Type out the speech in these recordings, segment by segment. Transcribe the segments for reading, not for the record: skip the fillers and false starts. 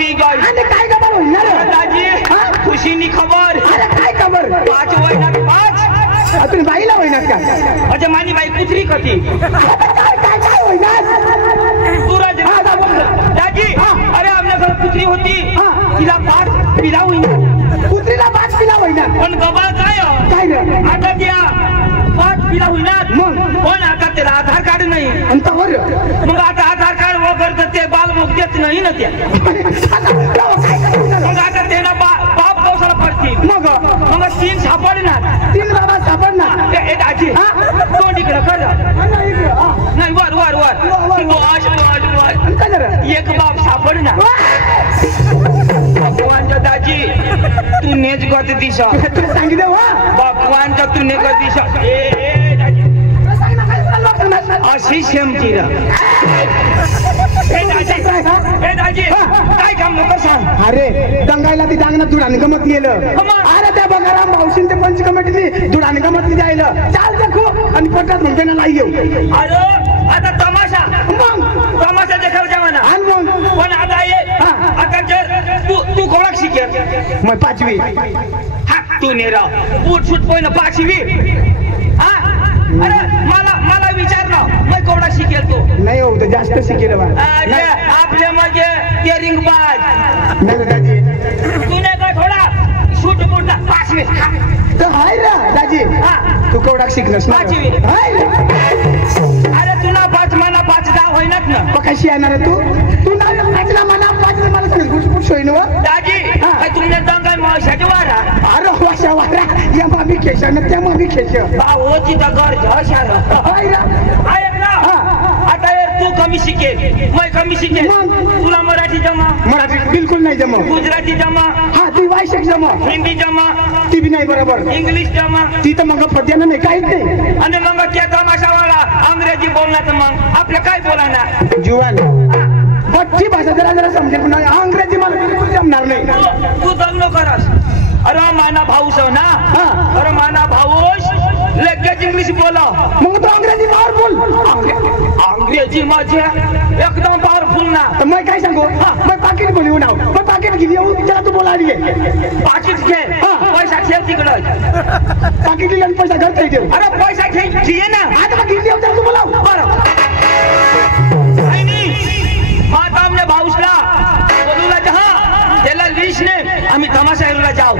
हुई गई आणि काय खबर होणार दाजी खुशी नी खबर अरे काय खबर 5 महिन्यात 5 तुम्ही बाईला होईनात का अजे माझी बाई कुत्री कधी काय काय काय होईनात सूरज दाजी अरे आमच्या घरात कुत्री होती तिला 5 पिला होईना कुत्रीला 5 पिला होईनात पण गबाळ काय रे आता त्या 5 पिला होईना मग पण आता त्याला आधार कार्ड नाही आणि तवर मग आता आधार कार्ड वगैरे ते बाल मुक्त देत नाही ना त्या मग आता त्याला बाप कौसाला पडतील मग 3 सापडणार 3 बाबा सापडणार ए दाजी तोंड इकडं कर नाही वर वर वर एक बाप सापडणार भगवानच्या दाजी तू नेच गत दिशा तुला सांगितलं भगवानच्या तू ने गत दिशा अशी शेमची दाजी काय काम नको सांग अरे दंगायला ती डांगना दुरान गमत गेलं अरे त्या बघाराम भाऊशीन ते पंच कमिटीने दुरान गमत जायलं चाल देखो आणि पटात म्हणते ना लाई येऊ अरे आता तमाशा मग तमाशा देखाव जमाना आणि मग पण आता ये आता जर तू कोणाक शिकेल मग 5वी हा तू ने राव बूट शूट पोय ना 5वी हा अरे मला विचार ना मैं कोणा शिकेल तू नाही हो जास्त शिकेल बा अरे आपले म्हणजे टेरिंग बाज नाही दाजी तूने काय थोडा शूट बूट ना 5वी तर हाय ना दाजी तू केवढा शिकलस 5वी हाय अरे तुला 5 म्हणा 5 गाव होईनात ना कशी येणार तू ना 5 ना म्हणा 5 मला सांग गुट होईन व दाजी काय तुमने दंगाई मावशाची वारा अरे वाशा वारा या मामी खेश ना त्या मामी खेश भावची तर घर जशार हाय ना ऐक ना आता तू कमी शिकेल मैं कमी शिकेल तुला मराठी जमा मराठी बिलकुल नाही जमा गुजराती जमा हा ती वायशक जमा हिंदी जमा ती बी नाही बरोबर इंग्लिश जमा ती तर मग फद्यानं नाही काहीच नाही आणि मग त्या तमाशावाला अंग्रेजी बोलणार मग आपलं काय बोलणार जुवान बच्ची भाषा जरा समजेल नाही अंग्रेजी मला बिलकुल जमणार नाही तू दंग करस अरे माना भाऊ सो ना अरे माना भाऊस लगेच इंग्लिश बोला मग तो अंग्रेजी पावरफुल अंग्रेजी माझे एकदम पावरफुल ना तर मैं काय सांगू मैं पाकिट बोलू ना मैं पाकिट घेऊन येऊ त्याला तू बोला आली पाकिट घे पैसा ठेव तिकडं पाकिट घेऊन पैसा घरचा देऊ अरे पैसा घे ना आता मग घेऊन येऊ त्याला तू बोलाव बरं माता हमने भाऊसला बोलूला जहा त्याला लिस्ट ने आम्ही तमाशा हेरूला जाऊ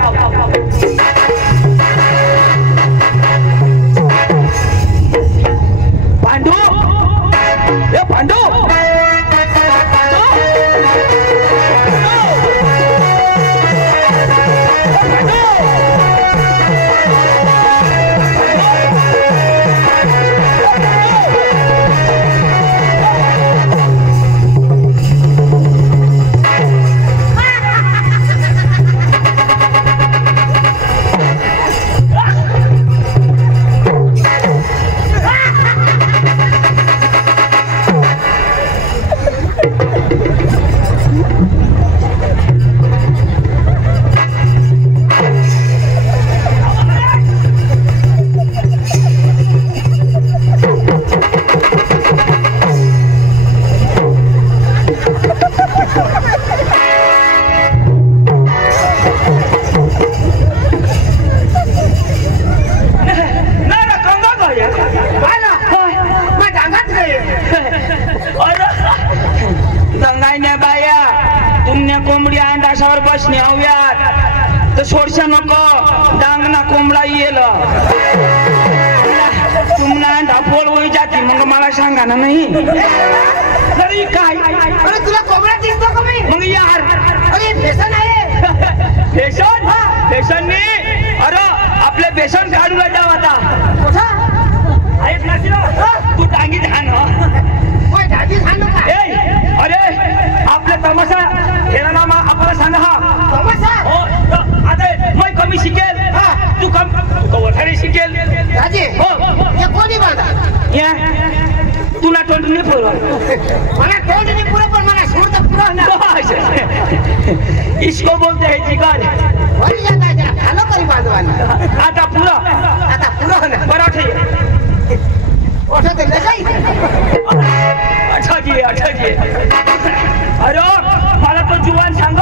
पांडू ए पांडू बसने आव्यात तर सोडशा नको डांगना कोंबडा येल तुमना ढापोळ होई जाती मग मला सांगा ना नाही तरी काय अरे तुला कोंबडा दिसतो का मी मग यार अरे फॅशन आहे फॅशन फॅशन नी अरे आपले फॅशन काढूला जाव आता कुठं ऐक ना तू टांगी धान ओय टांगी धान का ए अरे आपले तमाशा याला नाम आपल्याला सांगा हा तमाशा हो आता मैं कमी शिकेल तू कवठारी शिकेल राजे हो या कोणी बांधा या तुला तोंड नाही पुरवा मला तोंड नाही पुरवा पण मला सूर तर पुरवा ना इसको बोलते हैं जिगर वरी जाता है जरा खालो करी बांधवाना आता पुरा ना पराठे ओठो ते लगाई अच्छा जी अरे मला तो जुवान सांगा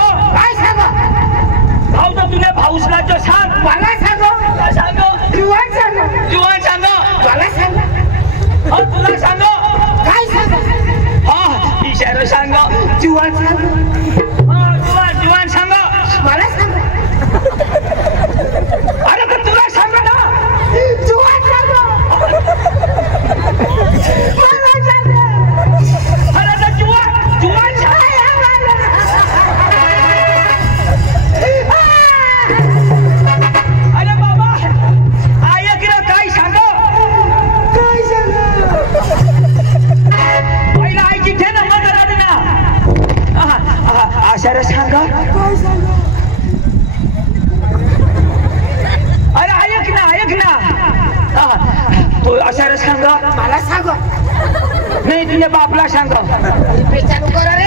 तुझ्या बापला सांग चालू कर रे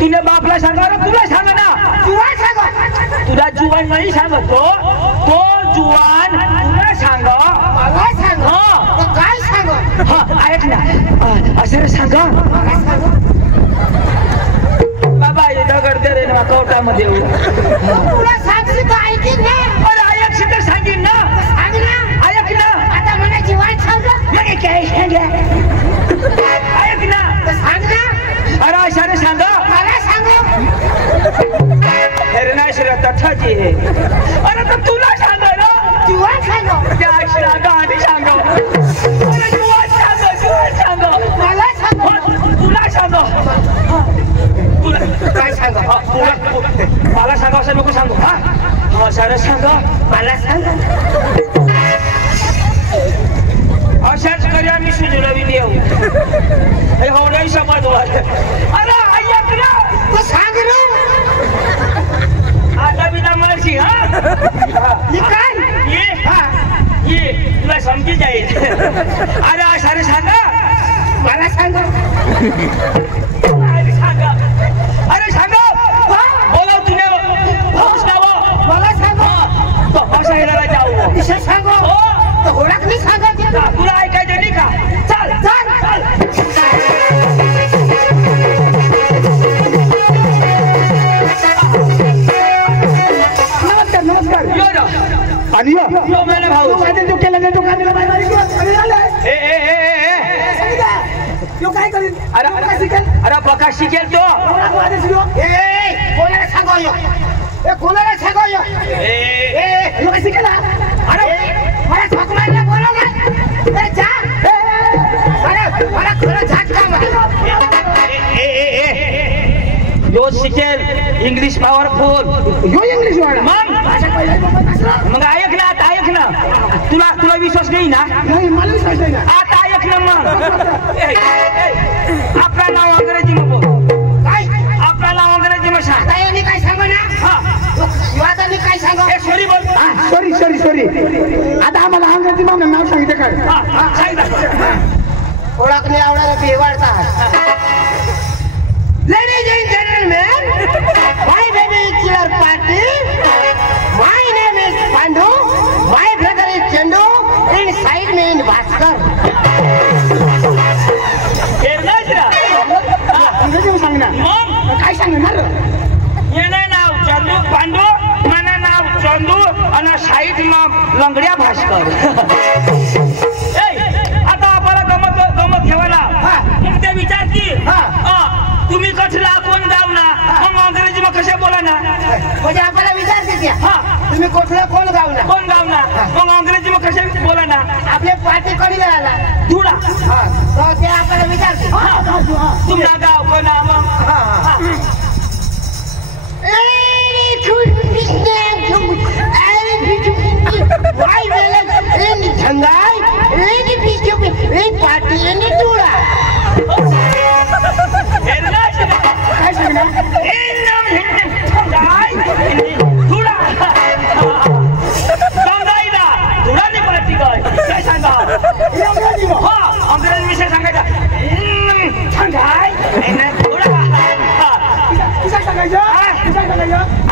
तुझ्या बापला सांगा ना तुला सांगा ना तुला सांग तुला जुवान नाही सांगतो तो जुवान तुला सांग मला सांग हा तो काय सांग हा ऐक ना असं सांगा मला सांग बाबा इथं करते रे ना कोर्टामध्ये तुला सांगशी तर ऐकीन ना अरे ऐकशी तर सांगीन ना सांग ना ऐक ना आता मला जीवन सांग मग काय सांगा ऐक ना तर सांग ना अरे अशाने सांगा मला सांग हेरनाश्वर तठाची हे अरे तर तुला सांगा ना जीवन सांग त्या सांगा आणि सांगा अरे जुवान सांगा मला सांग तुला सांगा काय सांग मला सांगा असं नको सांगू हा सर सांगा मला सांग अशाच करी आम्ही सुजलवी देऊ हे होणार समाज अरे ऐक ना तू सांग ना आता बिना मलशी ही काय ये तुला समजी जाईल अरे अशाने सांगा मला सांग अरे सांगा अरे सांगा बोला तुझ्या मला सांग तो अशा येणारा जाऊ विषय सांग तर ओळख नाही सांगायची तुला ऐकायचं नाही का चल चल नमस्कार नमस्कार यो ना आणि यो. यो मेरे भाऊ तू माझ्या डोक्याला दुकानाला बाहेर गेला. आणि आलाय. ए सांगितलं. यो काय करीन अरे काय शिकेल अरे बका शिकेल तो एवढा वादेस यो. कोणाला सांगो कोणाला सांगो ए यो काय शिकेल हा? अरे मला ठोक मारला बोलो ना जा मला खरं झटका मार यो शिकेल इंग्लिश पॉवरफुल यो इंग्लिश वाडा मग मग ऐक ना आता ऐक ना तुला विश्वास नाही ना नाही मला विश्वास नाही ना. आता ऐक ना मग आपला नाव अंग्रेजी मग बोल काय आपला नाव अंग्रेजी मग सांग आता यांनी काय सांगो ना हा युवादांनी काय सांगो ए सॉरी बोल सॉरी आता आम्हाला अंग्रेजी मागणं नाव सांगितलं काय हा सांग ना ओळख नाही आवडायला बेवाडता Ladies and gentlemen, my baby is your party. My name is Pandu. My brother is Chandu. Inside me in Bhaskar. इंग्रजी सांग ना मग काय सांगणार येणं नाव चंदू पांडू मला नाव चंदू आणि साईड नाव लंगड्या भास्कर आता आम्हाला गमत ठेवायला मग ते विचार की तुम्ही कठला कोण गावना मग अंग्रेजी मग कशा बोला ना म्हणजे आपल्याला विचारते त्या हा तुम्ही कुठलं कोण गावला कोण गावना मग अंग्रेजी मग कशा बोला ना आपल्या पार्टी कधी आला धुळा तर ते आपल्याला विचारते तुमचा गाव कोण मग पार्टी धुळा काय सांगणार काय सांगा अंग्रेजी विषय सांगायचा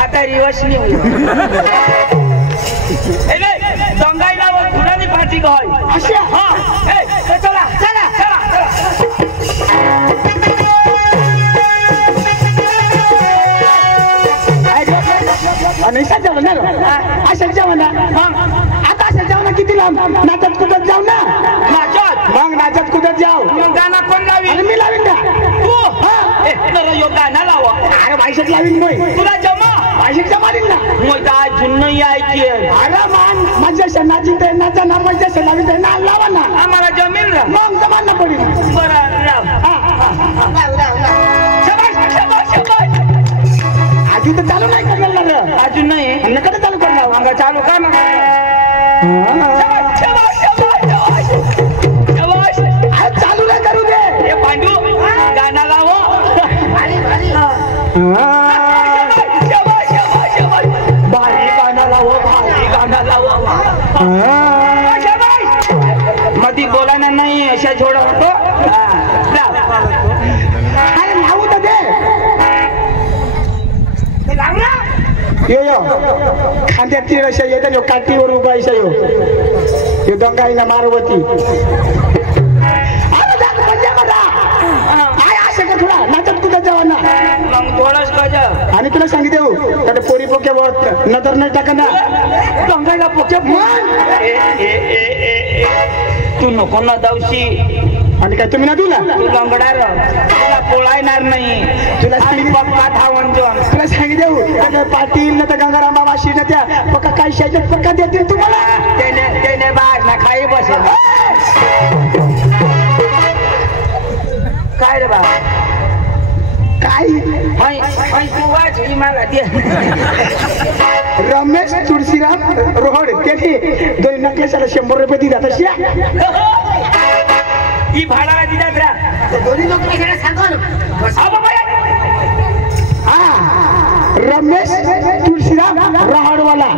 आता रिवर्स नाही दंगाईला धुळानी पार्टी काय अशा हा चला चला चला आणि जेवणार अशा जेवणार आता अशा जेवणार किती लांब नाचत कुदत जाऊ ना नाचत मग नाचत कुदत जाऊ मग गाणं कोण आणि लावी मी लावीन ना तू यो गाणं लावा अरे भाषेत लावीन मोय तुला जमा भाषेत जमारीन ना मग काय जुन्न ऐकी अरे मान माझ्या शेणाची ते नाचा ना माझ्या शेणावी ते ना लावा ना आम्हाला जमीन ना मग जमान ना पडेल बरं लाव शबाश शबाश शबाश अजून तर चालू नाही करणार ना अजून नाही आणि कधी चालू करणार अंगा चालू का ना चालू नाही करू दे हे पांडू गाणं लावो भारी गाणं लावो भारी गाणं लावो मधी बोलायला नाही अशा जोडा होतो यो खांद्यात तीळ अशा येतात काठीवर उभा अशा यो गंगाईना मारवती आणि तुला सांगितलं त्या पोरी पोक्यावर नजर नाही टाका ना गंगाईला पोक्या तू नको ना दावशी आणि काय तुम्ही ना तुला तू लंगडार तुला पोळायणार नाही तुला पक्का धावून जाऊन तुला सांगितलं पाटील ना तर गंगाराम बाबा शी ना त्या पक्का काय शायच्यात पक्का देतील तुम्हाला त्याने बाग ना खाई बसेल काय रे बा काय तू वाच मला दे रमेश तुळशीराम रोहड त्याने दोन नकलेसाला 100 रुपये दिला तशी ही भाडाला दिलात रा दोन्ही लोक इकडे सांगो हा रमेश तुळशीराम रोहडवाला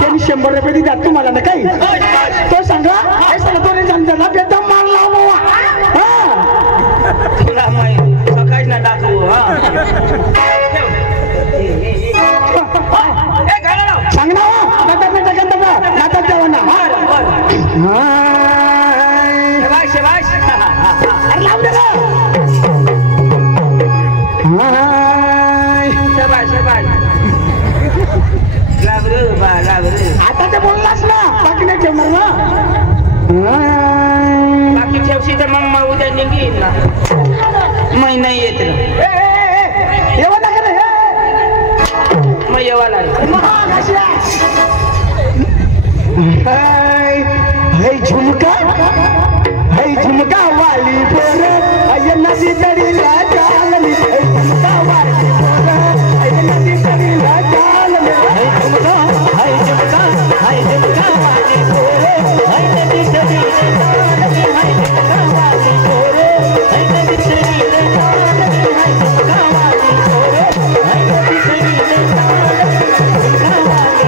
त्यांनी 100 रुपये दिला तुम्हाला ना काही तो सांगा दोन्ही जणांना बेदम मारला तुला माहिती सकाळी ना दाखवू सांग ना नातात जावा ना आता ते बोललास ना बाकी नाही ठेवणार ना बाकी ठेवशी तर मग उद्या निघीन ना महिना येत येवा ना मग येवाला झुमका वाली पोर नदी तडीला चालली झुमका वाली पोर नदी तडीला चालली झुमका वाली पोर नदी तडीला चालली झुमका वाली पोर नदी तडीला चालली झुमका वाली पोर नदी तडीला चालली झुमका वाली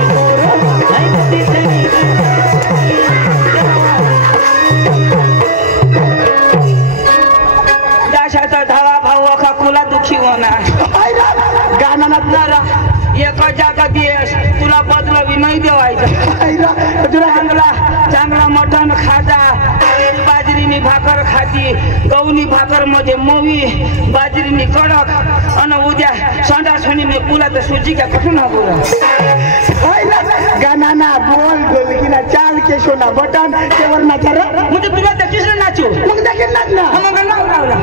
पोर नदी तडीला धावा भाऊ अखा कुला दुखी होणार गाना एका जागा देश तुला बदला नाही देवायचं चांगला मटण खाजा बाजरीनी भाकर खाती गवनी भाकर मध्ये मोवी बाजरीनी कडक आणि उद्या संडास होणी मी पुला तर सुजी का कुठून गाना बोल ढोलकीला चाल केशोना बटन केवर नाचार म्हणजे तुला त्याचीच नाचू मग देखील नाच ना मग लावला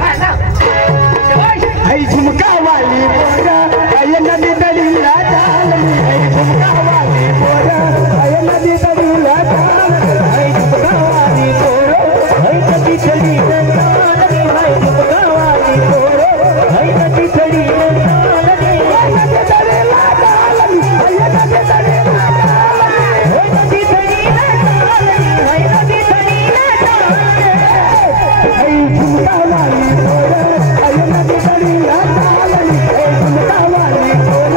झुमका वाली पोर नदी तडीला चालली झुमका वाली पोर नदी तडीला चालली झुमका वाली पोर नदी तडीला चालली झुमका वाली पोर नदी तडीला चालली नदी तडीला चालली नदी तडीला चालली नदी तडीला चालली नदी तडीला चालली झुमका वाली पोर नदी तडीला चालली झुमका वाली पोर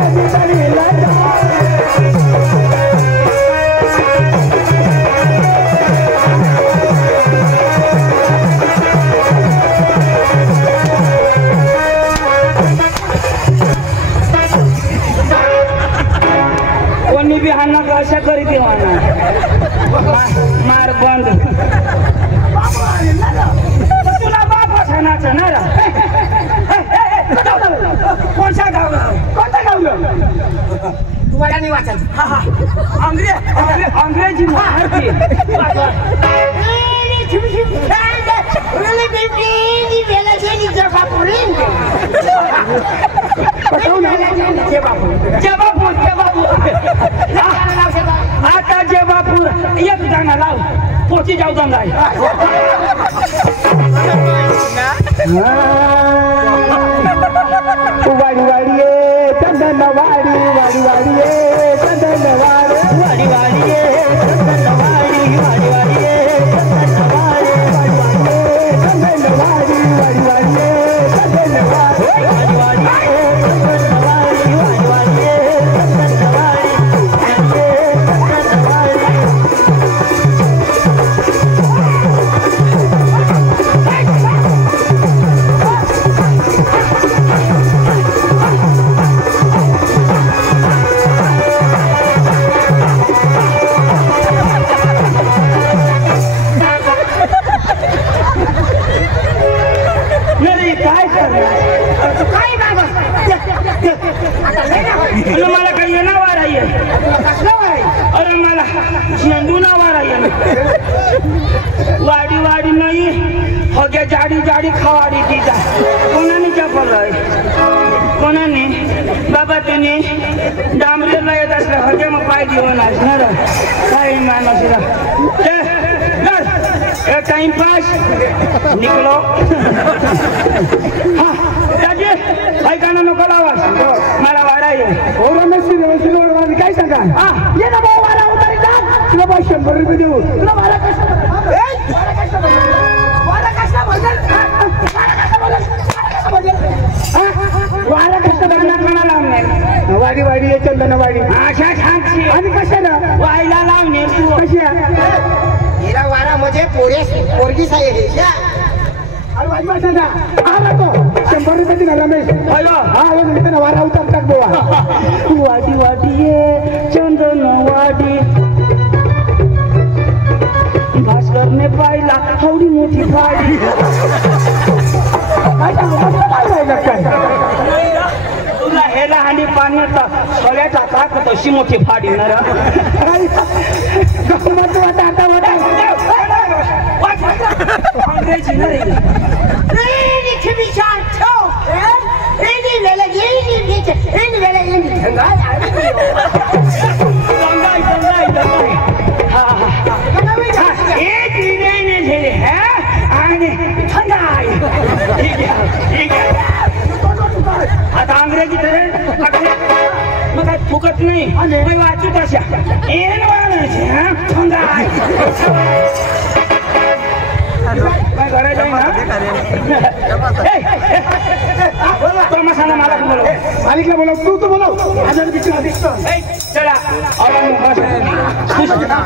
नदी तडीला कोणी बी हाना अशा करीत मार बंद तुला बाप नाचा ना कोणत्या गावलं तुम्हाला नाही वाचायचं अंग्रेजी मारती आता जेबापूर एक दाना लाव पोची जाऊ दंगा वाडी वाडी ये चंदन वाडी वाडी वाडी ये चंदन वाडी वाडी वाडी ये चंदन वाडी वाडी वाडी ये चंदन वाडी वाडी वाडी ये चंदन वाडी वाडी वाडी ये चंदन वाडी वाडी वाडी ये चंदन वाडी वाडी वाडी ये चंदन वाडी कसला वारा अरे मला झेंडू ना वारा वाडी वाडी नाही हगे जाडी जाडी खवाडी तिचा कोणाने चपल कोणाने बाबा तुम्ही डांबरेला येत असलं हगे मग पाय घेऊन असणार काही माणूस टाइम पास निघलो ऐकायला नको लावा मला वाडा आहे काय सांगा ये ना भाऊ वारा उतारी टाक तुला भाऊ 100 रुपये देऊ तुला वारा वाडी वाडी चंदन वाडी अशा छानशी आणि कशाला वाईला लावणे तू कशा हिरा वारा म्हणजे पोरगी साहेब आला तो 100 रुपये दिला रमेश हा वारा उतार टाक बोवा वाडी वाडी ये चंदन वाडी भास्करने पाहिला थोडी मोठी फाडी तुला हेला हांडी पाण्याचा सगळ्याचा ताक तशी मोठी फाडी ना आता अंग्रेजी मग काय फुकत नाही वाचू कशा काय करायचं मसाला मला मालिकला बोलव तू बोलव चला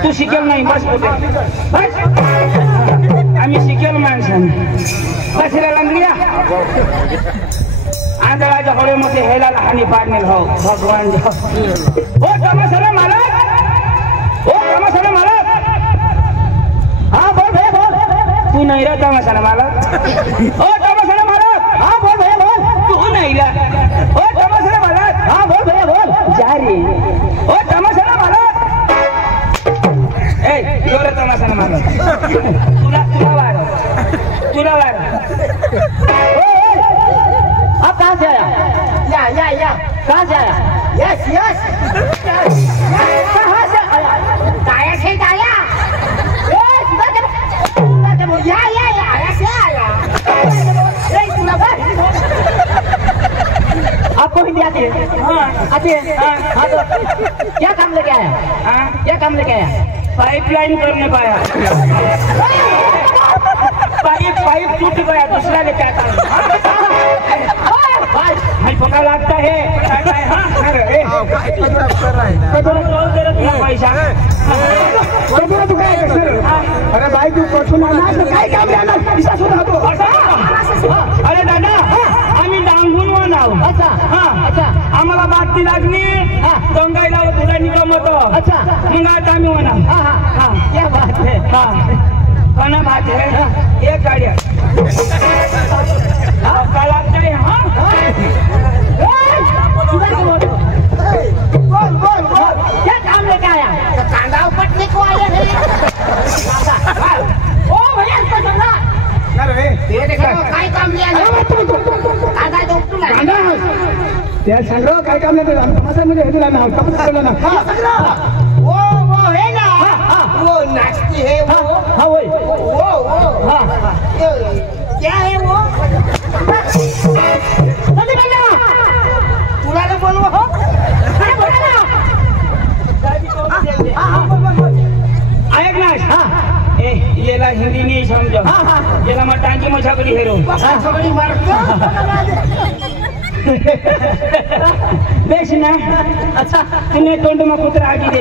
तू शिकेल नाही बस आम्ही शिकेल माणसाने बसला लंगलिया आंधळाच्या होळीमध्ये हेला हानी पाडणे हो भगवान हो तमाशाला मालक हो तमाशाला मालक हा बोल भैया बोल तू नाही रे तमाशाला मालक हो तमाशाला मालक हा बोल भैया बोल तू नाही रे हो तमाशाला मालक हा बोल भैया बोल जा रे हो तमाशाला मालक ए रे तमाशाला मालक तुला वार आप कहाँ से आया या कहाँ से आया यस कहाँ से आया दाया से दाया या आया से आया आपको हिंदी आती है आती है हाँ तो क्या काम लेके आया क्या काम लेके आया पाइपलाइन करने पाया पाइप टूट गया दूसरा लेके आता भाई पका लगता है पैसा अरे भाई तू काय काम अरे दादा आम्ही डांगून अच्छा अच्छा आम्हाला बातमी लागली दंगाईला तुला निकम होतो अच्छा मग आता आम्ही होणार क्या बात है कना बात है एक गाड़ी लगता है क्या काम लेके आया कांदा उपटने को आया है ओ भैया इसको समझा ये देखो काय काम लिया कांदा तो उपटूला त्या सांगो काय काम लेते तमाशा मध्ये हेला ना तमाशा केला ना वो है ना वो नाचती है वो हाँ वही वो हाँ क्या है वो जल्दी बोलना तुला तो बोलवा हो अरे बोला ना ऐक ना हाँ ए येला हिंदी नहीं समझो येला मत टांगी मछाकरी हेरो सगळी मारतो बेश ना अच्छा तूने टोंड में कुतरा हगी दे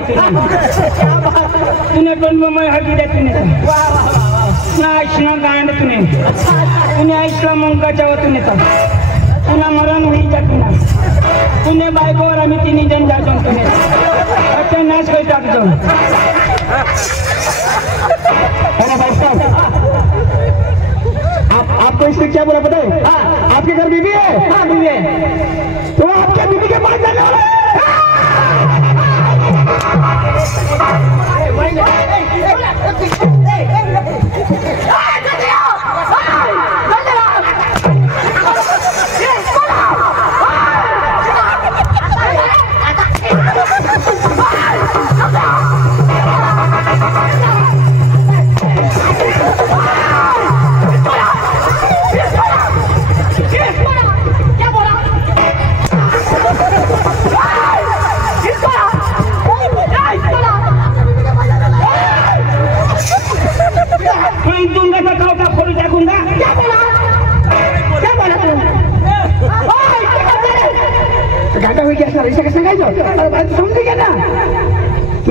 तूने टोंड में मैं हगी दे तूने ना ऐसा गांड तूने ऐसा मंगा चाहो तूने पुन्हा मरण होई जात तूने बायको और आम्ही 3 जण जातो तूने अच्छा नाच कर टाकतो अरे भाई साहब आपको इससे क्या बोला पता है हाँ आपके घर बीवी है हाँ बीवी है तो आपके बीवी के पास जाने वाला है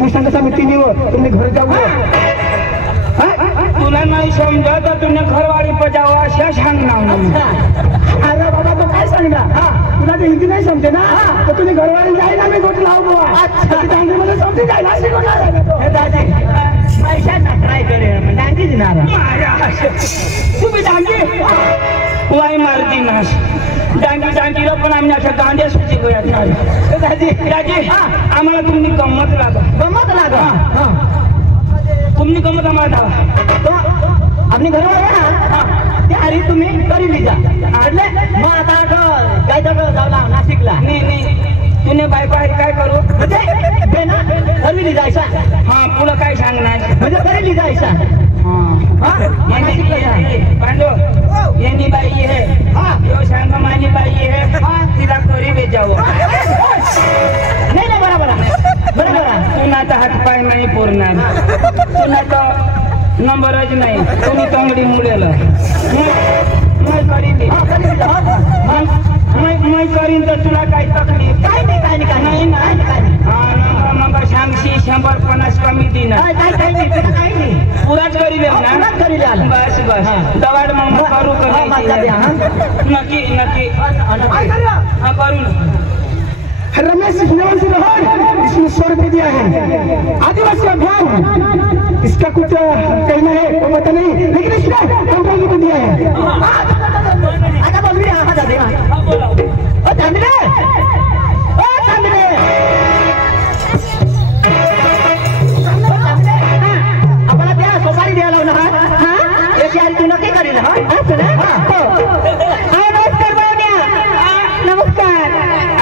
तुम्ही सांगा मी तिन्ही तुम्ही घर जाऊ तुला नाही समजत तर तुने घरवाडी पजावा अशा सांगणार. अरे बाबा तू काय सांगणार तुला ते हिंदी नाही समजे ना तर तुम्ही घरवाडी जायला मी गोट लावू मध्ये समजे जायला शिकवणार दादी पैसा ट्राय करे डांगी देणार तुम्ही डांगी वाई मारती नाश डांगी डांगीला पण आम्ही अशा गांड्या सुची गोयात नाही दादी दादी आम्हाला तुम्ही गंमत लागा तुम्ही गंमत आम्हाला आपली घरवाला ते अरे तुम्ही करी लिजा अरे मग आता काय जाऊ नाशिकला नाही तुने बायको आहे काय करू म्हणजे ना करी लिजायचा हा पुढं काय सांगणार म्हणजे करी लिजायचा पांडव यांनी बाई आहे यो सांग माझी बाई आहे तिला करी बेजावं नाही बरोबर पुन्हा तर हातपाय नाही पुरणार पुन्हा तर नंबरच नाही तुम्ही तंगडी मुलेल मैं करीन तर तुला काही तकलीफ काय मग सांगशी 150 कमी दिन पुराच करी ना बस दवाड मग करू नक्की करू रमेश इसमें 100 रुपये दिया है आदिवासी अभियान इसका कुछ कहना है वो पता नहीं लेकिन इसका कंपनी को दिया है अपना त्या सोसारी द्यायला लावणार तू नक्की करेल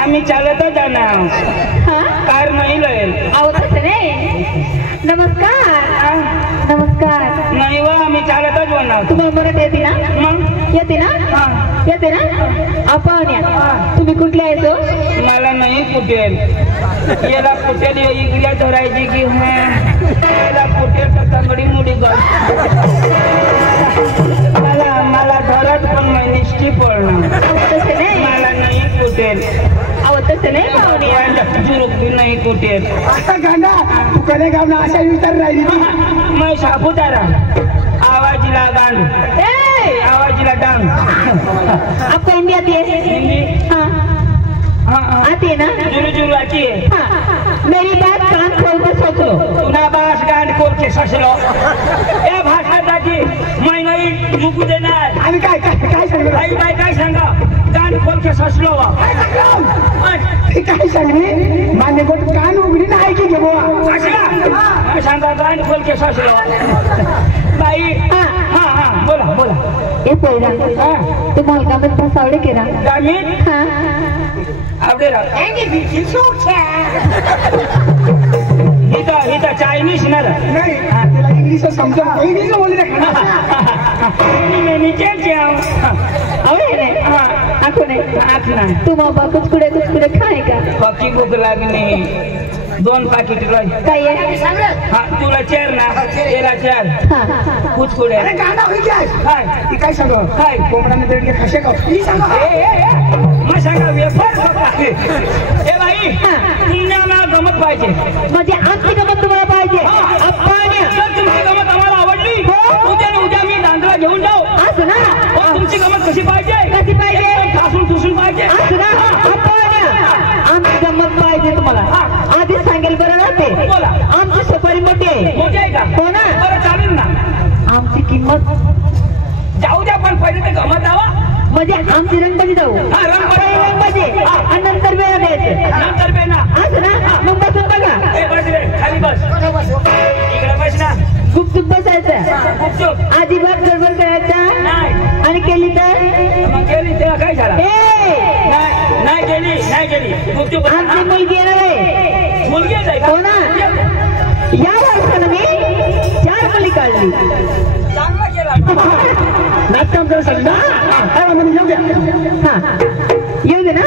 आम्ही चालत जाणार कार नाही लागेल नमस्कार नाही वा आम्ही चालतच बनणार तुम्हाला मराठी येते ना मग येते ना आपण तुम्ही कुठले आहे तो मला नाही कुटेल याला कुटेल इकड्या धरायची की याला कुटेल तर तंगडी मुडी मला धरत पण नाही निष्ठी पडणार मला नाही कुटेल तसं नाही जुरूक भी नाही कुटेल आता गांडा तू कने गावना अशा विचार राहिली मैं सापुतारा आवाजीला गांड आवाजीला डांग आपको हिंदी आती है हिंदी हाँ आती है ना जुरू आती है मेरी बात कान खोल कर सोचो ना बास गांड खोल के ससलो ए भाषा दादी मैं नहीं रुकू देणार आणि काय सांगणार काय सांगा गांड खोल के ससलो काय सांगली मान्य गोट कान उघडी नाही की घेऊ असला सांगा गांड खोल के ससलो बाई हा बोला ये पोयरा तुम्हाला गावात फसावडे केला गामीत हाँ आवडे राव हिता चायनीज ना नाही तिला इंग्लिश समजत इंग्लिश बोलले मैं नीचे जाऊं आवडे रे आखो नाही तुम कुछ कुड़े खाएगा पक्की भूक लागली 2 पाकिट काय आहे हा तुला 4 ना याला 4 कुछ कुड़े अरे गांडा होई काय काय काय सांग काय कोंबड्याने देणगे खाशे का ही सांग मैं सांगा वेफर ए बाई तुमना गमत पाहिजे म्हणजे आमची गमत तुम्हाला पाहिजे जर तुमची गमत आम्हाला आवडली उद्या मी दांडला घेऊन जाऊ असं ना तुमची गमत कशी पाहिजे ठासून ठुसून पाहिजे असं ना आमची गमत पाहिजे तुम्हाला आधीच सांगेल बरं ना ते बोला आमची सुपारी मोठी आहे मोठी आहे का हो ना बरं चालेल ना आमची किंमत जाऊ द्या पण पहिले ते गमत दावा म्हणजे आमची रंगबाजी जाऊ रंगबाजी आणि नंतर वेळा द्यायचं नंतर बेना असं ना मग बसून बघा ए बस रे खाली बस इकडे बस ना गुपचूप बसायचं गुपचूप अजिबात गडबड करायचा नाही आणि केली तर मग गेली तेव्हा काय झालं नाही गेली गुपचूप आमची मुलगी येणार आहे मुलगी आहे का हो ना या वर्षाला मी 4 मुली काढली चांगला केला नाटकम कर सकता काय म्हणजे येऊ द्या हा येऊ दे ना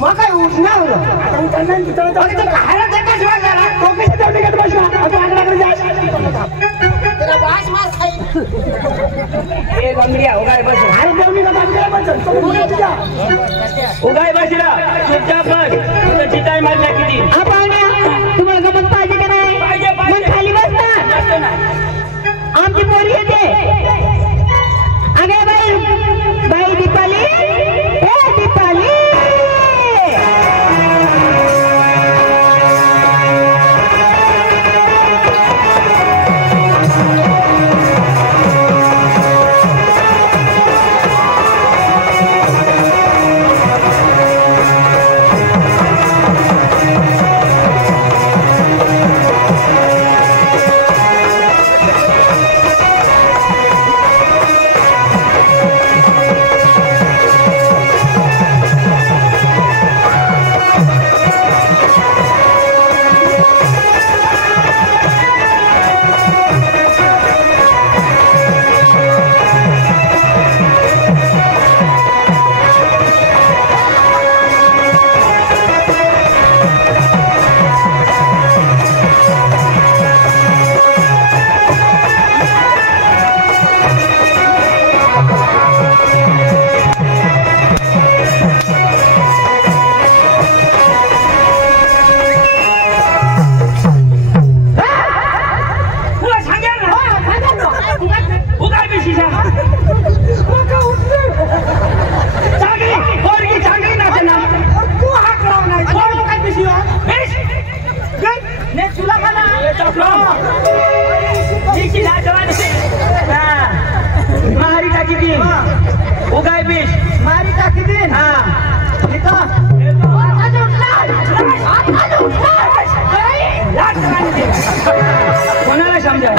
मग काय उठणार आता उतरणार तिथं खायला ते कशा झाला तो कशी त्या निघत बसला आता आगळाकडे जा वास मार खाई ए गंगडिया उगाय बस अरे देवनी का बात काय बचन तो पुढे जा उगाय बसला चुपचाप बस तुझं चिताय मार टाकी हा पाहुण्या तुम्हाला गमत पाहिजे का नाही पाहिजे, पाहिजे. मग खाली बसता आमची पोरी येते अगे बाई दीपाली ए दीपाली मारी टाकी दी उगाय बीस मारी टाकी दिन हा निका कोणाला समजा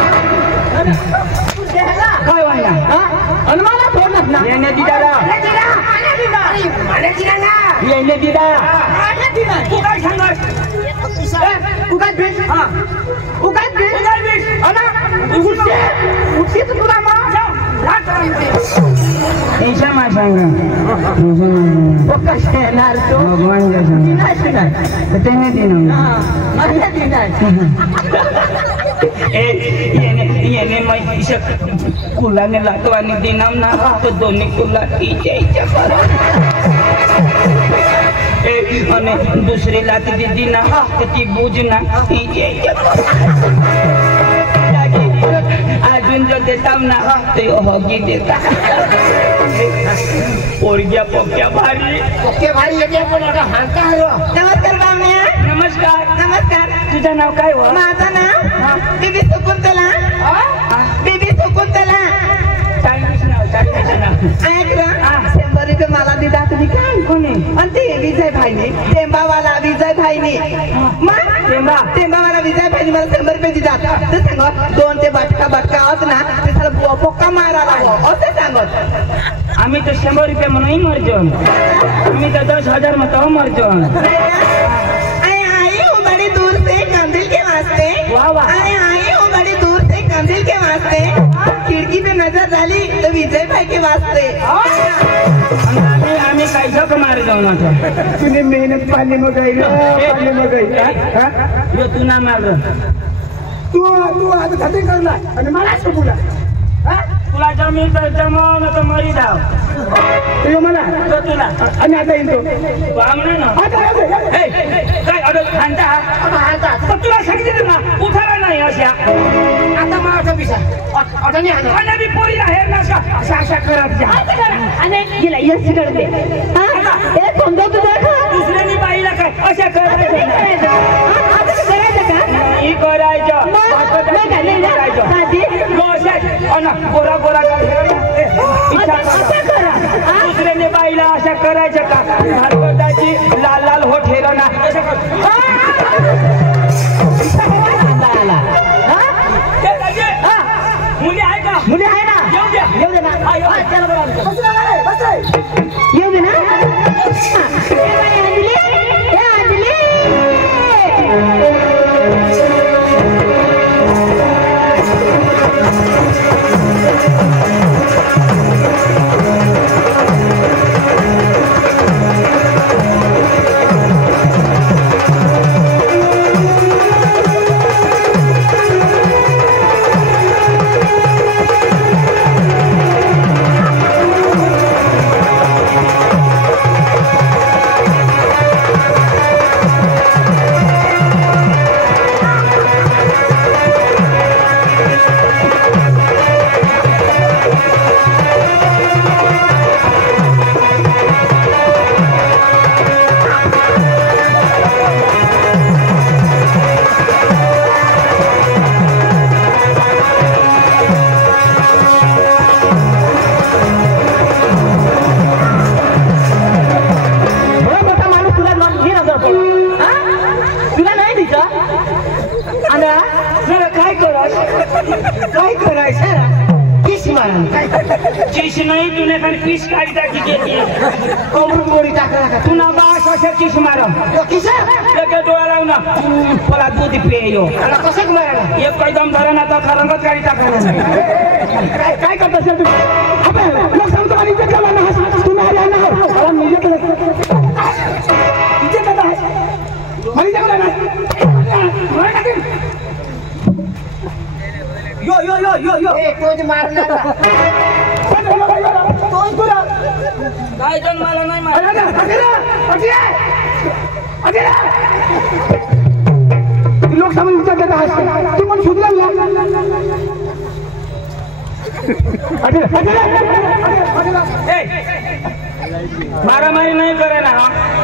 काय वाढला आणि मला फोन ना येणे दिदारा येणे दिदा तू काय सांगत उगाच भेट हा उगाच भेट उगाय बीस अना उठते तुला मा ऐसा मा सांग कसे येणार तो भगवान का सांग नाही नाही त्याने दिन मला दिनाय येणे मैस कुलाने लाटवानी दिनाम ना तो दोन्ही कुला इच्या અને दुसरी लात દીધી ના ती बूझ ना अजून जो देता ना तो हॉकी देता पोरग्या पोक्या भारी ओके भाई येते पण आता हालता आलो नमस्कार बामण्या नमस्कार नमस्कार तुझं नाव काय हो माझं नाव बीबी सुकुंतला बीबी सुकुंतला चायनीज नाव ऐक ना 100 रुपये मला दिला तुम्ही काय कोणी आणि ते विजय भाईने टेंबावाला विजय भाईने मग टेंबावाला विजय भाईने मला 100 रुपये दितात ते सांगत दोन ते बटका होत ना ते त्याला पोक्का मारायला हवं असं सांगत आम्ही तर 100 रुपये म्हणून मरजो आम्ही तर 10,000 म्हणतो मरजो आई हूँ बड़ी दूर से कंदिल के वास्ते वाह वाह अरे आई हूँ बड़ी दूर से कंदिल के वास्ते खिड़की पे नजर डाली तो विजय भाई के वास्ते आम्ही काय झक मार जाऊ ना तूने मेहनत पाणी मग गई यो तू ना मार तू आता खाते करणार आणि मला सोडूला तुला जमीन तर जमवून तर मरी जाव ते मला तो तुला आणि आता येतो बामणे ना आता ए, काय अडल खांदा तर तुला सांगितलं ना उठारा नाही अशा आता माझा पिसा आता नाही आलो आणि मी पोरीला हेर ना अशा करत जा आणि गेला यश करते हे समजाव तुझा दुसऱ्यानी बाईला काय अशा करायचं आता करायचं का नाही करायचं गोरा गोरा दुसऱ्याने बाईला अशा करायचं का भागवताची लाल लाल होठ हेर ना मुली आहे का मुली आहे ना येऊ द्या येऊ दे ना येऊ दे ना काय करायचं किस मारा चिश नाही तुने पण पीस काढता की घेतली कोंबडी मोडी टाकला का तू ना बास असे चिश मारम तो किसा लगे डोळा लावू ना पला दूध पियो त्याला कसं मारा एक कदम धरा ना तर खरंच गाडी टाकायला काय करत असेल तू अबे लोक सांगतो आणि इज्जत घाला ना तू नाही आला ना मला इज्जत करत आहे मला इज्जत करत आहे यो ए तोच मारणार तोच तुला काय जण मला नाही मार लोक समोर इज्जत देत आहेत तू पण सुधरा मारामारी नाही करे ना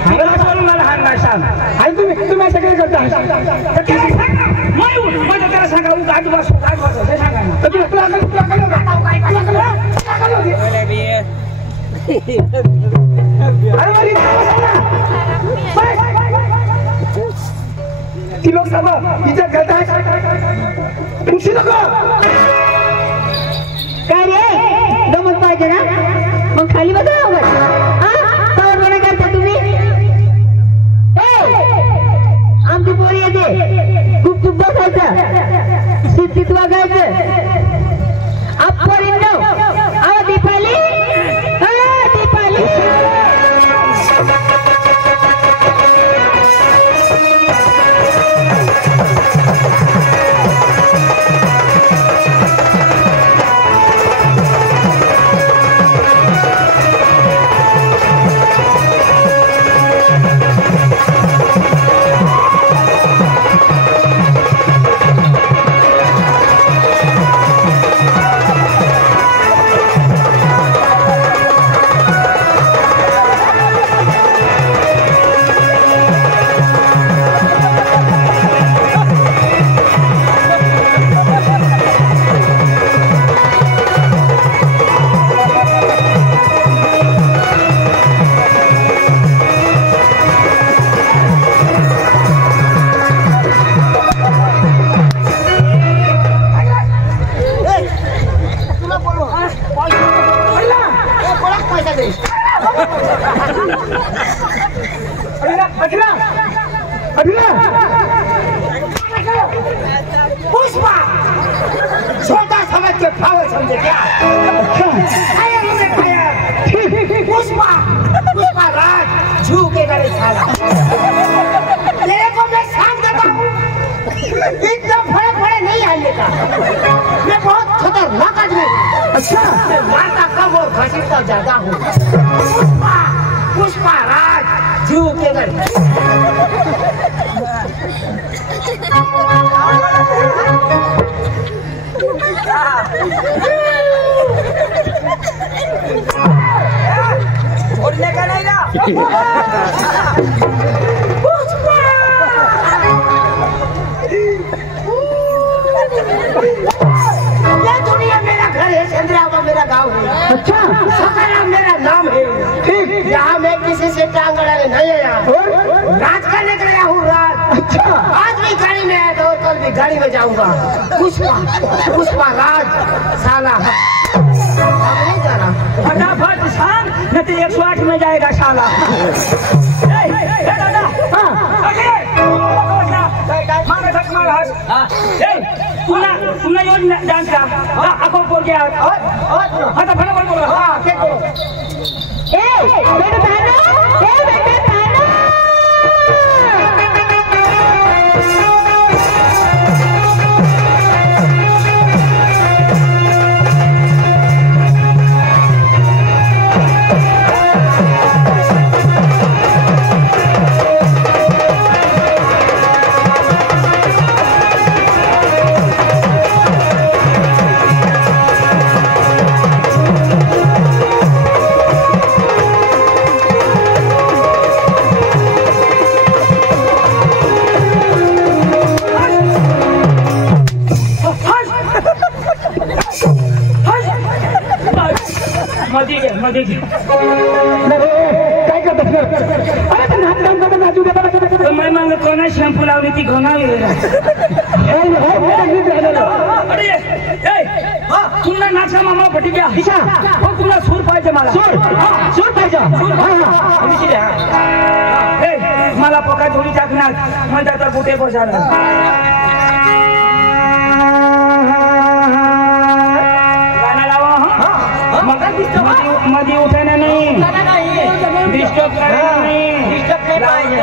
मला हान नाही सांग आणि तुम्ही असं काय करता माझं त्याला सांगा गाडी बसो हे सांगा ना ती लोक समोर इज्जत करत आहेत खुशी नको काय रे गमत पाहिजे ना मग खाली बघा काय करता तुम्ही आमची पोरी येते खूप खूप बसायचं शिस्तीत वागायचं आप पोरींनो आव दीपाली दीपाली पुष्पा छोटा समझ के फावल समझे क्या खाया हमने खाया पुष्पा पुष्पा राज झू के गले साला तेरे को मैं सांप देता हूँ इतना बड़े बड़े नहीं आने का मैं बहुत खतरनाक आदमी हूँ अच्छा मैं मारता कम और घसीटता ज्यादा हूँ पुष्पा पुष्पा राज झू के गले छोड़ने का नहीं ना ये दुनिया मेरा घर है चंद्रावा मेरा गांव है अच्छा सकारा मेरा नाम है ठीक यहाँ मैं किसी से टांग अड़ाने नहीं आया राज करने के लिए हूँ राज अच्छा आज भी गाड़ी में आया तो कल भी गाड़ी में जाऊंगा पुष्पा पुष्पा राज साला अब नहीं जाना फटाफट शान नहीं तो 108 में जाएगा शाला दादा पुन्हा येऊन डान्स का आपण पोरगे आहात आता फटाफट बोला काय करतात अरे नाच काम करतात नाचू दे तो मैं मांग कोणा शॅम्पू लावली ती घोणावी अरे तुला नाचा मामा पटी घ्या हो तुला सूर पाहिजे मला सूर पाहिजे मला पका थोडी टाकणार मग आता कुठे बसायला गाणं लावा मध्ये उठायला नाही डिस्टर्ब करायला नाही डिस्टर्ब पाहिजे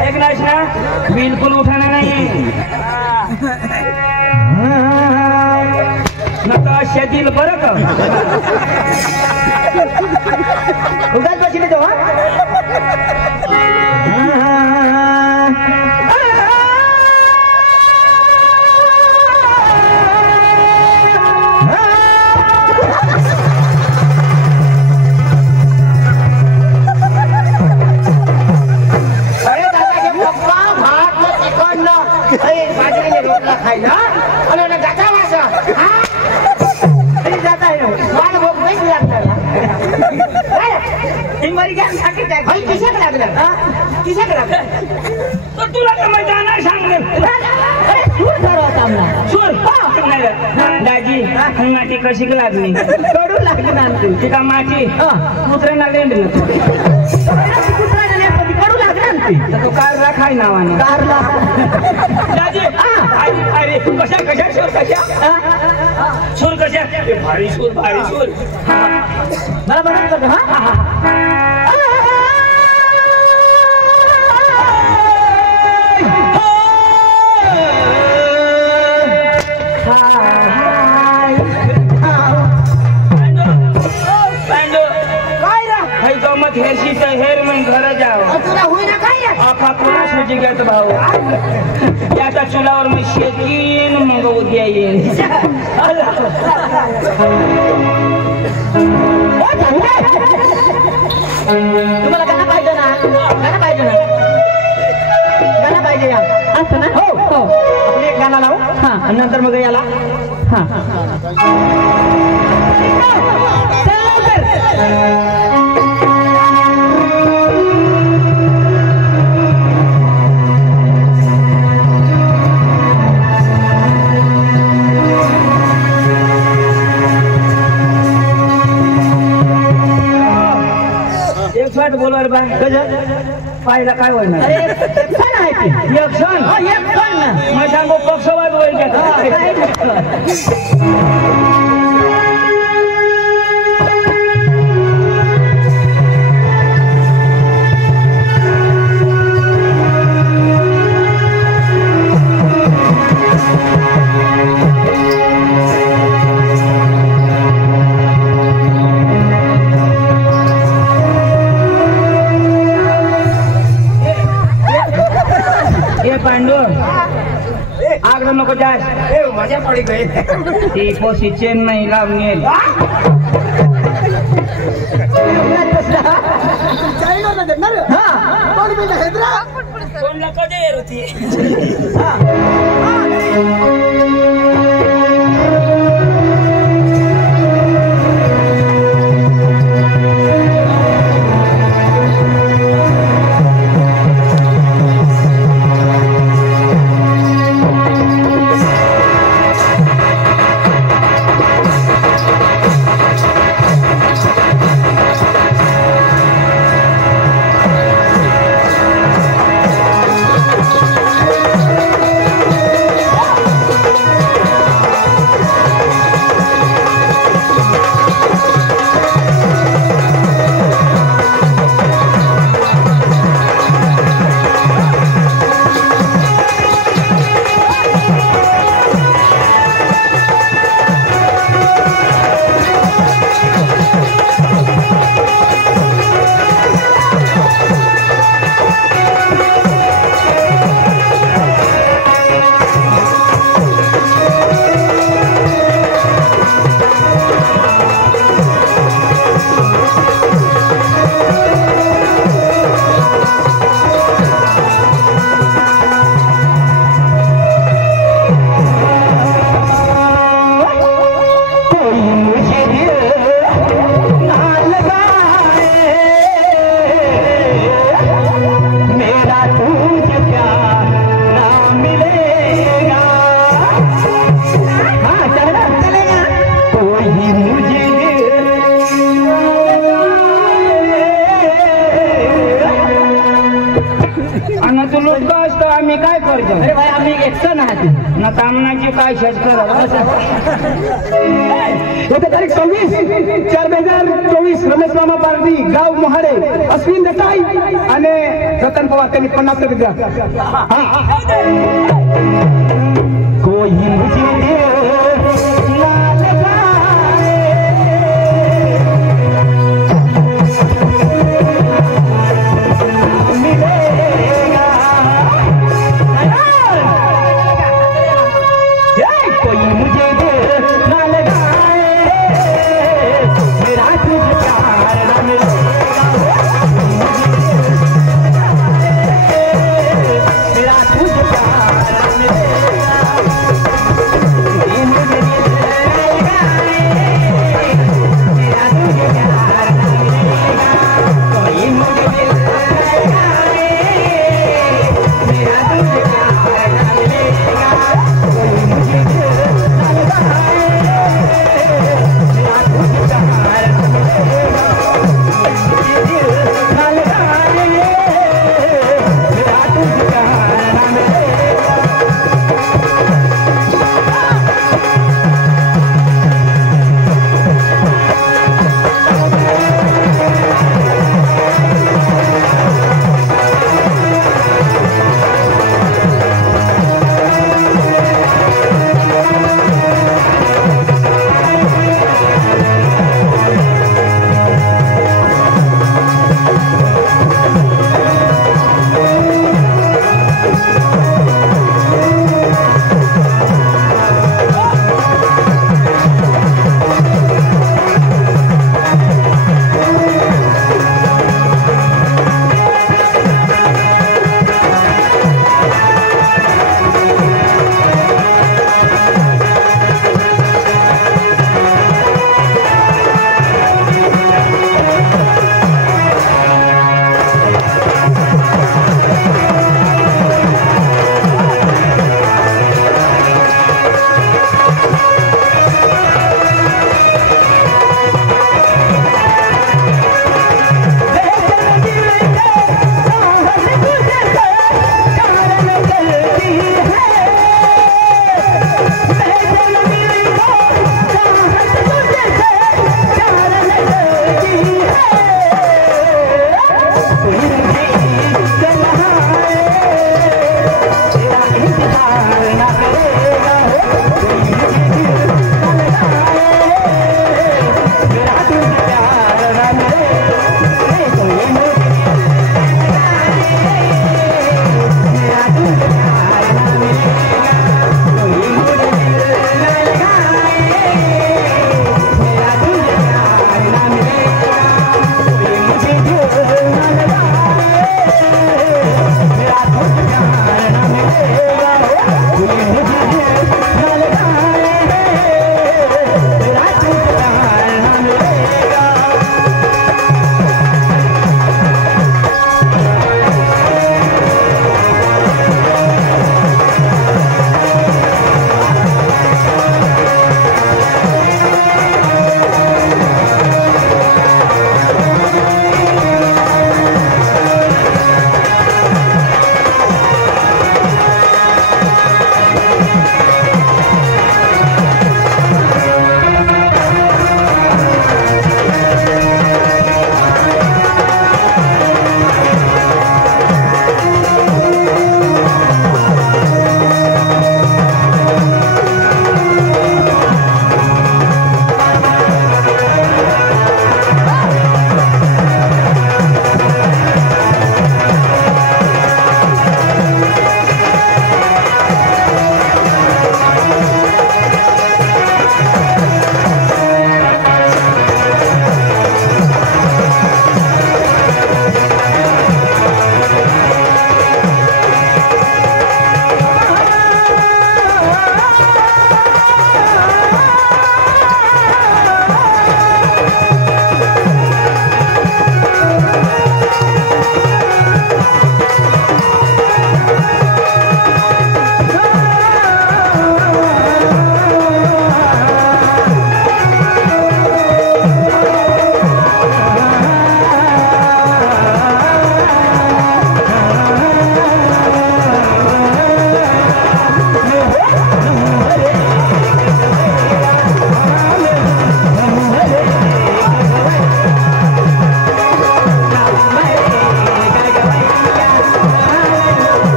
ऐकलास ना बिलकुल उठायला नाही नका शेतील बरं का उगाच बसले तो तुला तर मैदाना सांगले दाजी माती कशी लागली कडू लागली ना ती का माती कुत्र्यांना लेंडली कडू लागली तर तो कारला खाय नावाने कारला दाजी अरे कशा कशा सूर कशा सूर कशा भारी सूर मला बरं करतो हा हेर मग घर जाव तुला होईना काय आखा कोणा सुजी घेत भाऊ याच्या चुलावर मग शेतीन मग उद्या येईल तुम्हाला गाणं पाहिजे ना गाणं पाहिजे असं ना हो आपण एक गाणं लावू हा नंतर मग याला हा बोलवर बा पाहिला काय होणार एक क्षण मग सांगू पक्षवाद होईल पांडू आग्रह नको जास मजा पडी गई ती पोसी चेन्नई लावून कधी होती आम्ही काय करतो अरे भाई आम्ही एकटं नाही ना कामनाची काय शेत येत्या तारीख 26/4/2024 रमेश मामा पार्टी गाव मोहाडे अश्विन देसाई आणि रतन पवार त्यांनी 50 रुपये द्या कोई मुझे मेरा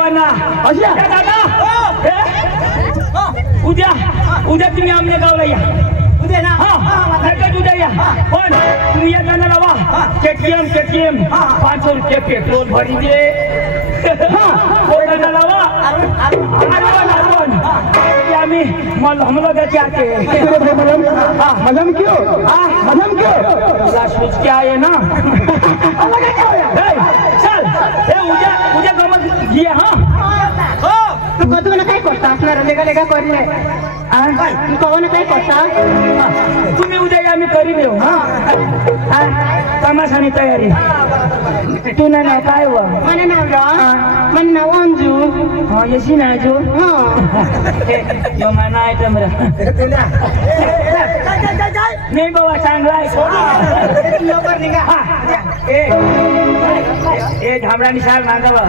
देवांना अशा दादा उद्या तुम्ही आमच्या गावला या उद्या ना नक्कीच उद्या या पण तुम्ही या गाणं लावा KTM 500 रुपये पेट्रोल भरी दे गाणं लावा आम्ही हमला जाते आते मजम क्यों स्विच क्या आहे ना चल उद्या गमत घे तू कधून काय करतास ना रलेगा करले तू कवन काय करतास तुम्ही उद्या या मी करीन येऊ तमाशानी तयारी तू ना काय व मन नाव मन नाव अंजू येशी ना जो यो माना आयटम रा नाही बाबा चांगला आहे लवकर निघा ए धामडा निशाल मांगावा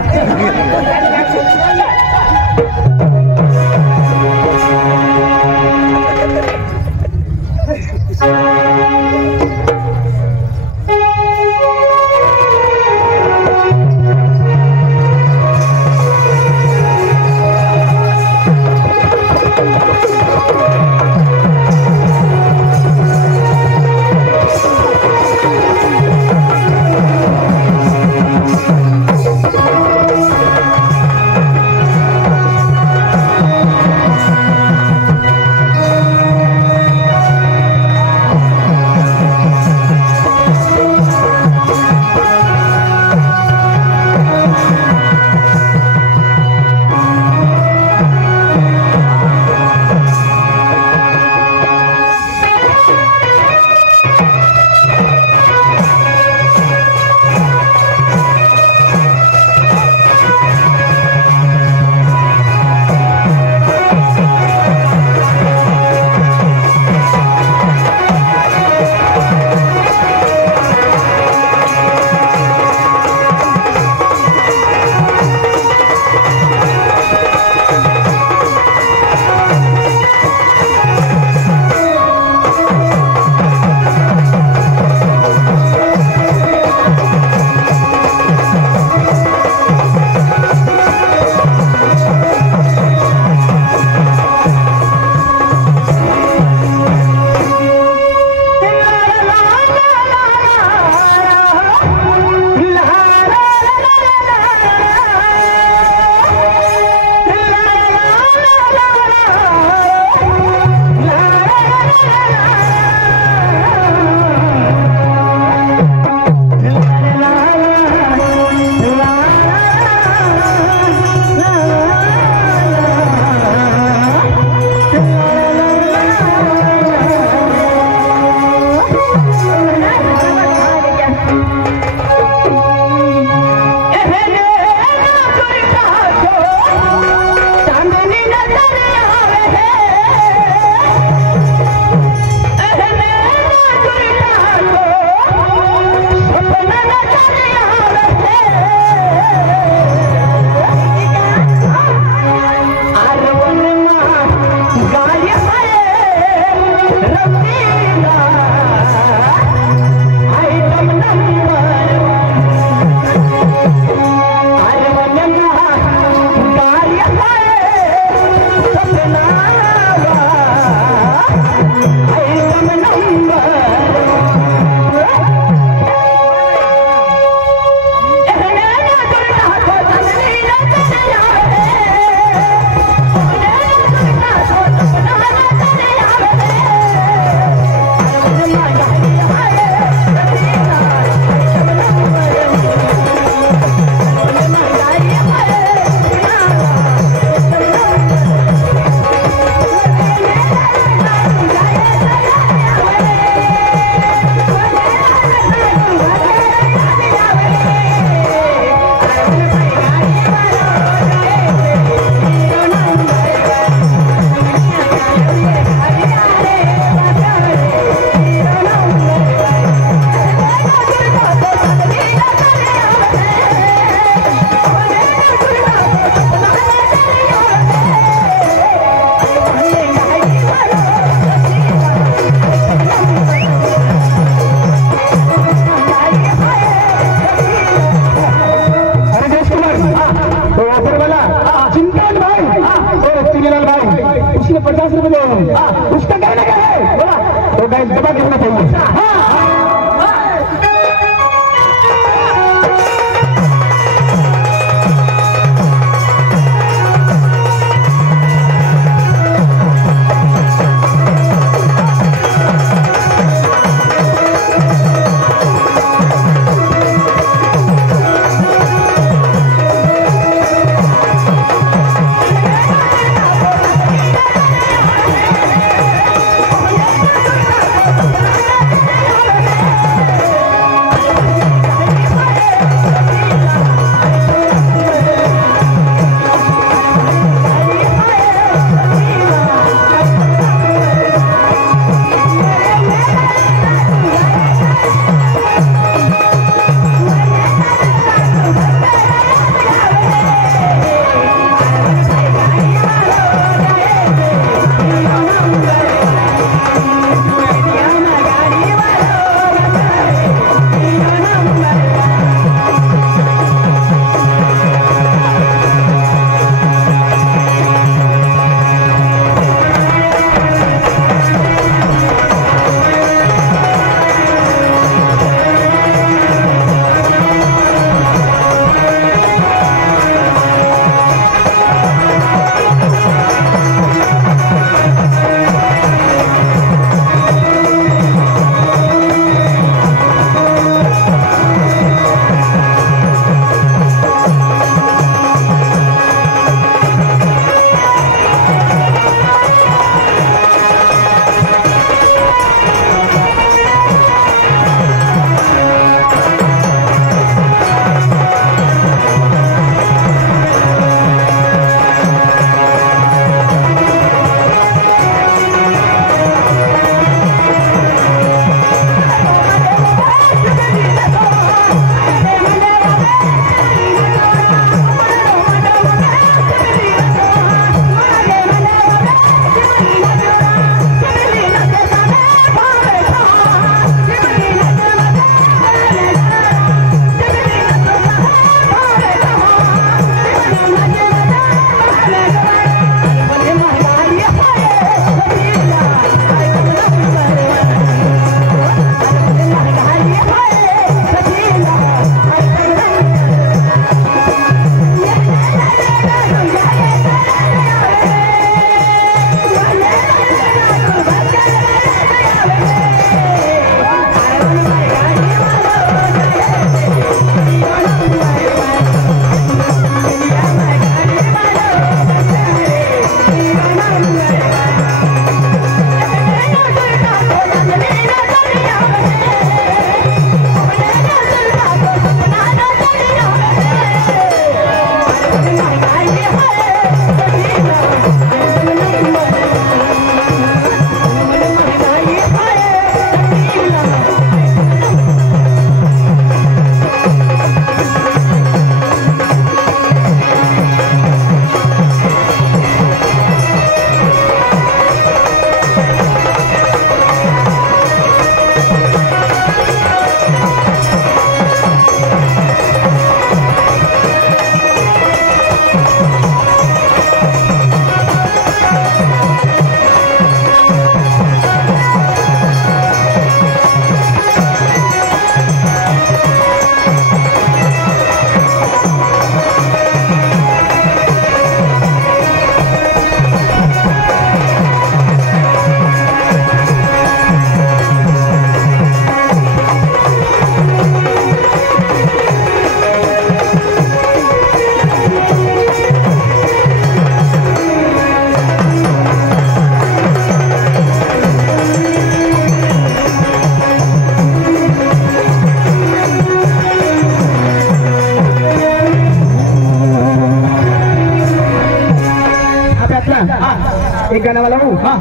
एक गाना वाला हूँ हाँ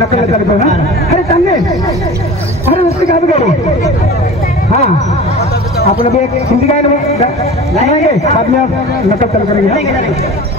नकल चालू करो हाँ अरे सामने अरे उससे कहाँ करो हाँ अपन अभी एक हिंदी गाना गाएंगे बाद में नकल चालू करेंगे